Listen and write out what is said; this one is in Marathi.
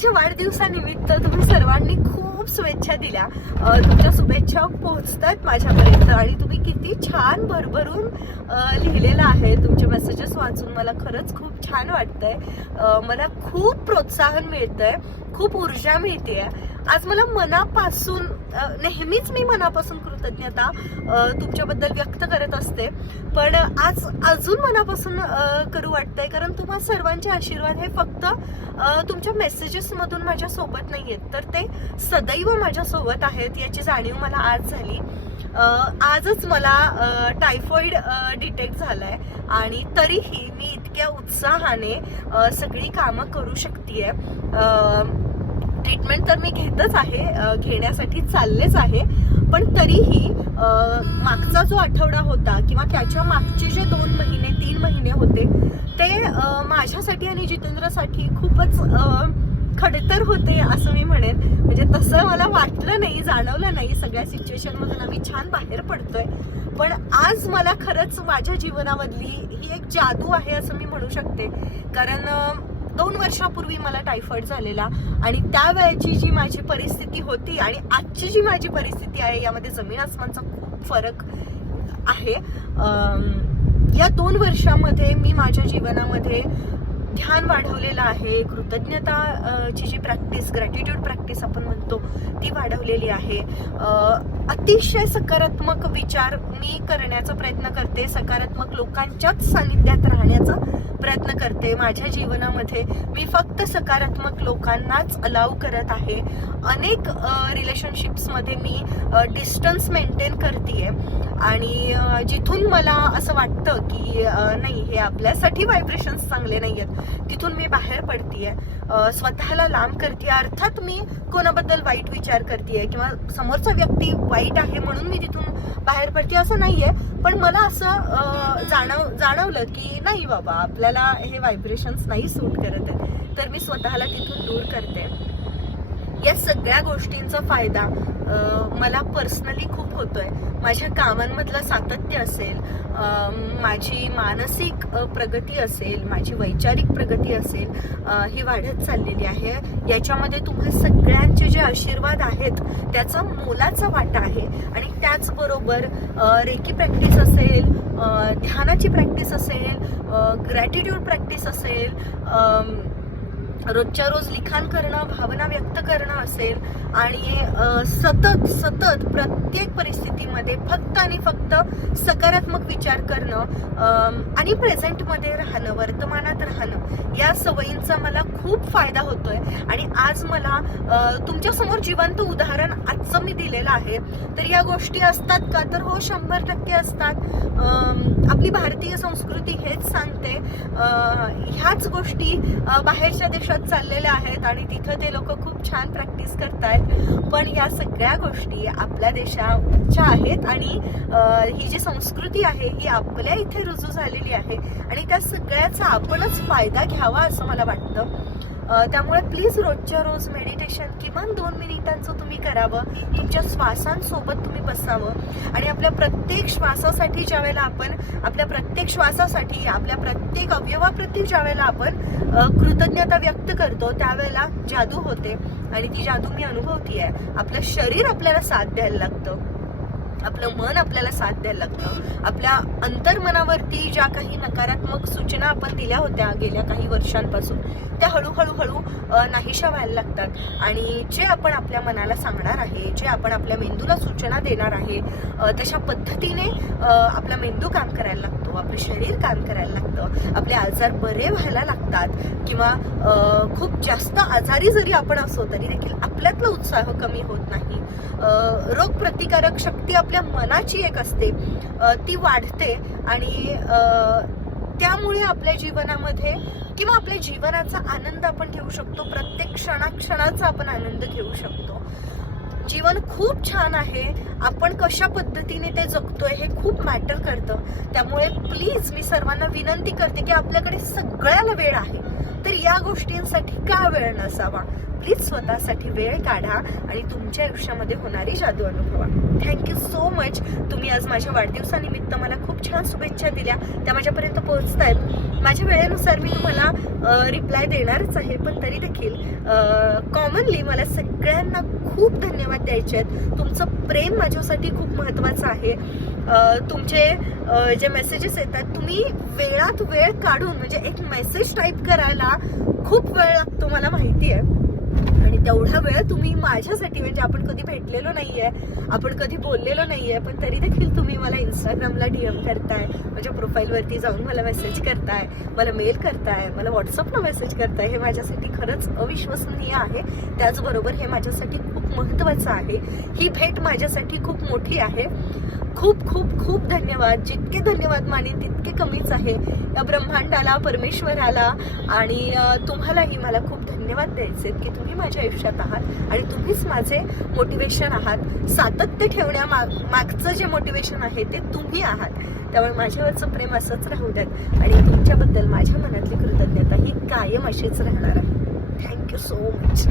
माझ्या वाढदिवसानिमित्त तुम्ही सर्वांनी खूप शुभेच्छा दिल्या. तुमच्या शुभेच्छा पोहोचतात माझ्यापर्यंत आणि तुम्ही किती छान भरभरून लिहिलेलं आहे. तुमचे मेसेजेस वाचून मला खरंच खूप छान वाटतंय. मला खूप प्रोत्साहन मिळतंय, खूप ऊर्जा मिळतेय. आज मला मनापासून, नेहमीच मी मनापासून कृतज्ञता तुमच्याबद्दल व्यक्त करत असते, पण आज अजून मनापासून करू वाटतंय, कारण तुम्हा सर्वांचे आशीर्वाद हे फक्त तुमच्या मेसेजेस मधून माझ्या सोबत नाहीयेत, तर ते सदैव माझ्या सोबत आहेत याची जाणीव मला आज झाली. आजच मला टायफॉइड डिटेक्ट झालाय आणि तरीही मी इतक्या उत्साहाने सगळी कामं करू शकतेय. ट्रीटमेंट तर मी घेतच आहे, घेण्यासाठी चाललेच आहे, पण तरीही मागचा जो आठवडा होता किंवा त्याच्या मागचे जे 2 महिने 3 महिने होते ते माझ्यासाठी आणि जितेंद्रसाठी खूपच खडतर होते असं मी म्हणेन. म्हणजे तसं मला वाटलं नाही, जाणवलं नाही. सगळ्या सिच्युएशन मधून आम्ही छान बाहेर पडतोय, पण आज मला खरंच माझ्या जीवनामधली ही एक जादू आहे असं मी म्हणू शकते. कारण 2 वर्षापूर्वी मला टायफॉइड झालेला आणि त्यावेळेची जी माझी परिस्थिती होती आणि आजची जी माझी परिस्थिती आहे यामध्ये जमीन आसमानचा खूप फरक आहे. या 2 वर्षामध्ये मी माझ्या जीवनामध्ये ध्यान वाढवलेलं आहे, कृतज्ञताची जी प्रॅक्टिस, ग्रॅटिट्यूड प्रॅक्टिस आपण म्हणतो ती वाढवलेली आहे. अतिशय सकारात्मक विचार मी करण्याचा प्रयत्न करते, सकारात्मक लोकांच्याच सानिध्यात राहण्याचा प्रयत्न करते. माझ्या जीवनामध्ये मी फक्त सकारात्मक लोकांनाच अलाव करत आहे. अनेक रिलेशनशिप्समध्ये मी डिस्टन्स मेंटेन करतेय आणि जिथून मला असं वाटतं की नाही, हे आपल्यासाठी व्हायब्रेशन्स चांगले नाहीयेत, तिथून मी बाहेर पडतेय, स्वतःला लांब करतेय. अर्थात मी कोणाबद्दल वाईट विचार करतेय किंवा समोरचा व्यक्ती वाईट आहे म्हणून मी तिथून बाहेर पडते असं नाहीये, पण मला असं जाणवलं की नाही बाबा, आपल्याला हे व्हायब्रेशन्स नाही सूट करत आहेत, तर मी स्वतःला तिथून दूर करते. या सगळ्या गोष्टींचा फायदा मला पर्सनली खूप होतोय. माझ्या कामांमधलं सातत्य असेल, माझी मानसिक प्रगती असेल, माझी वैचारिक प्रगती असेल, ही वाढत चाललेली आहे. याच्यामध्ये तुम्हा सगळ्यांचे जे आशीर्वाद आहेत त्याचा मोलाचा वाटा आहे. आणि त्याचबरोबर रेकी प्रॅक्टिस असेल, ध्यानाची प्रॅक्टिस असेल, ग्रॅटिट्यूड प्रॅक्टिस असेल, रोजच्या रोज लिखाण करणं, भावना व्यक्त करणं असेल आणि सतत प्रत्येक परिस्थितीमध्ये फक्त आणि फक्त सकारात्मक विचार करणं आणि प्रेझेंटमध्ये राहणं, वर्तमानात राहणं, या सवयींचा मला खूप फायदा होतोय. आणि आज मला तुमच्या समोर जिवंत उदाहरण आजचं मी दिलेलं आहे. तर या गोष्टी असतात का? तर हो, 100% असतात. आपली भारतीय संस्कृती हेच सांगते. ह्याच गोष्टी बाहेरच्या देशात चाललेल्या आहेत आणि तिथं ते लोक खूप छान प्रॅक्टिस करतायत. पण या सगळ्या गोष्टी आपल्या देशाच्या आहेत आणि ही जी संस्कृती आहे ही आपल्या इथे रुजू झालेली आहे आणि त्या सगळ्याचा आपणच फायदा घ्यावा असं मला वाटतं. त्यामुळे प्लीज रोजच्या रोज मेडिटेशन किमान 2 मिनिटांचं तुम्ही करावं. तुमच्या श्वासांसोबत तुम्ही बसावं आणि आपल्या प्रत्येक श्वासासाठी ज्यावेळेला आपण आपल्या प्रत्येक अवयवाप्रती ज्यावेळेला आपण कृतज्ञता व्यक्त करतो त्यावेळेला जादू होते आणि ती जादू मी अनुभवतीये. आपलं शरीर आपल्याला साथ द्यायला लागतं, आपलं मन आपल्याला साथ द्यायला लागतं. आपल्या अंतर्मनावरती ज्या काही नकारात्मक सूचना आपण दिल्या होत्या गेल्या काही वर्षांपासून त्या हळूहळू नाहीशा व्हायला लागतात आणि जे आपण आपल्या मनाला सांगणार आहे, जे आपण आपल्या मेंदूला सूचना देणार आहे, तशा पद्धतीने आपला मेंदू काम करायला लागतो, आपलं शरीर काम करायला लागतं, आपले आजार बरे व्हायला लागतात. किंवा खूप जास्त आजारी जरी आपण असो तरी देखील आपल्यातला उत्साह कमी होत नाही. रोगप्रतिकारक शक्ती आपल्या मनाची एक असते, ती वाढते आणि त्यामुळे आपल्या जीवनामध्ये किंवा आपल्या जीवनाचा आनंद आपण घेऊ शकतो. प्रत्येक क्षणाचा आपण आनंद घेऊ शकतो. जीवन खूप छान आहे, आपण कशा पद्धतीने ते जगतोय हे खूप मॅटर करतं. त्यामुळे प्लीज मी सर्वांना विनंती करते की आपल्याकडे सगळ्याला वेळ आहे, तर या गोष्टींसाठी का वेळ नसावा? प्लीज स्वतःसाठी वेळ काढा आणि तुमच्या आयुष्यामध्ये होणारी जादू अनुभवा. Thank you so much. तुम्ही आज माझ्या वाढदिवसानिमित्त मला खूप छान शुभेच्छा दिल्या, त्या माझ्यापर्यंत पोहोचतायत. माझ्या वेळेनुसार मी तुम्हाला रिप्लाय देणारच आहे, पण तरी देखील कॉमनली मला सगळ्यांना खूप धन्यवाद द्यायचे आहेत. तुमचं प्रेम माझ्यासाठी खूप महत्त्वाचं आहे. तुमचे जे मेसेजेस येतात, तुम्ही वेळात वेळ काढून म्हणजे एक मेसेज टाईप करायला खूप वेळ लागतो मला माहिती आहे, आणि तेवढा वेळ तुम्ही माझ्यासाठी, म्हणजे आपण कधी भेटलेलो नाहीये, आपण कधी बोललेलो नाहीये, पण तरी देखील तुम्ही मला इंस्टाग्रामला DM करताय, माझ्या प्रोफाईलवरती जाऊन मला मेसेज करताय, मला मेल करताय, मला व्हॉट्सअपला मेसेज करताय. हे माझ्यासाठी खरंच अविश्वसनीय आहे. त्याचबरोबर हे माझ्यासाठी खूप महत्त्वाचं आहे. ही भेट माझ्यासाठी खूप मोठी आहे. खूप खूप खूप धन्यवाद. जितके धन्यवाद मानेन तितके कमीच आहे. या ब्रह्मांडाला, परमेश्वराला आणि तुम्हालाही मला खूप धन्यवाद द्यायचे की तुम्ही माझ्या आयुष्यात आहात आणि तुम्हीच माझे मोटिवेशन आहात. सातत्य ठेवण्या मागचं जे मोटिवेशन आहे ते तुम्ही आहात. त्यामुळे माझ्यावरचं प्रेम असंच राहू द्यात आणि तुमच्याबद्दल माझ्या मनातली कृतज्ञता ही कायम अशीच राहणार आहे. Thank you so much.